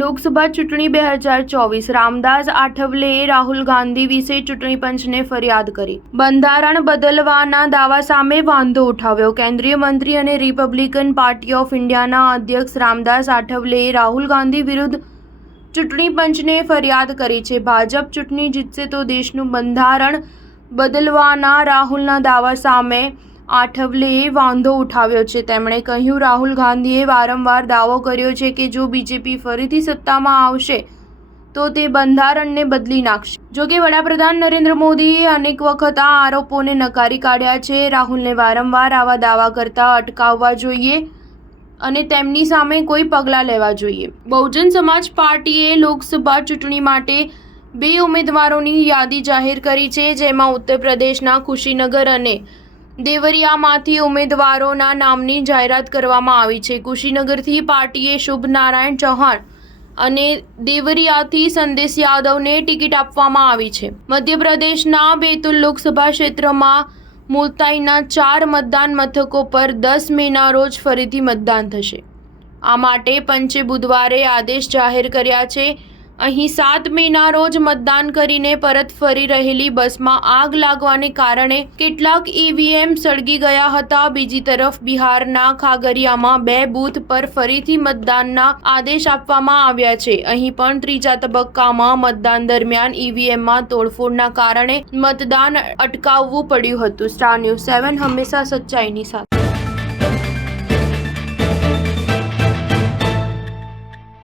લોકસભા ચૂંટણી 2024 રામદાસ આઠવલેએ રાહુલ ગાંધી વિશે ચૂંટણી પંચને ફરિયાદ કરી. બંધારણ બદલવાના દાવા સામે વાંધો ઉઠાવ્યો. કેન્દ્રીય મંત્રી અને રિપબ્લિકન પાર્ટી ઓફ ઇન્ડિયાના અધ્યક્ષ રામદાસ આઠવલેએ રાહુલ ગાંધી વિરુદ્ધ ચૂંટણી પંચને ફરિયાદ કરી છે. ભાજપ ચૂંટણી જીતશે તો દેશનું બંધારણ બદલવાના રાહુલના દાવા સામે આઠવલેએ વાંધો ઉઠાવ્યો છે. તેમણે કહ્યું, રાહુલ ગાંધીએ વારંવાર દાવો કર્યો છે કે જો બીજેપી ફરીથી સત્તામાં આવશે તો તે બંધારણને બદલી નાખશે. જોકે વડાપ્રધાન નરેન્દ્ર મોદીએ અનેક વખત આ આરોપોને નકારી કાઢ્યા છે. રાહુલને વારંવાર આવા દાવા કરતા અટકાવવા જોઈએ અને તેમની સામે કોઈ પગલાં લેવા જોઈએ. બહુજન સમાજ પાર્ટીએ લોકસભા ચૂંટણી માટે 2 ઉમેદવારોની યાદી જાહેર કરી છે, જેમાં ઉત્તર પ્રદેશના કુશીનગર અને દેવરિયામાંથી ઉમેદવારોના નામની જાહેરાત કરવામાં આવી છે. કુશીનગરથી પાર્ટીએ શુભ નારાયણ ચૌહાણ અને દેવરિયાથી સંદેશ યાદવને ટિકિટ આપવામાં આવી છે. મધ્યપ્રદેશના બેતુલ લોકસભા ક્ષેત્રમાં મુલતાઈના 4 મતદાન મથકો પર 10 મેના રોજ ફરીથી મતદાન થશે. આ માટે પંચે બુધવારે આદેશ જાહેર કર્યા છે. અહીં 7 મેના રોજ મતદાન કરીને પરત ફરી રહેલી બસમાં આગ લાગવાને કારણે કેટલાક ઈવીએમ સળગી ગયા હતા. બીજી તરફ બિહારના ખાગરિયામાં 2 બૂથ પર ફરીથી મતદાનના આદેશ આપવામાં આવ્યા છે. અહીં પણ ત્રીજા તબક્કામાં મતદાન દરમિયાન ઈવીએમમાં તોડફોડના કારણે મતદાન અટકાવવું પડ્યું હતું. સ્ટાર ન્યૂઝ 7 હંમેશા સચ્ચાઈની સાથે.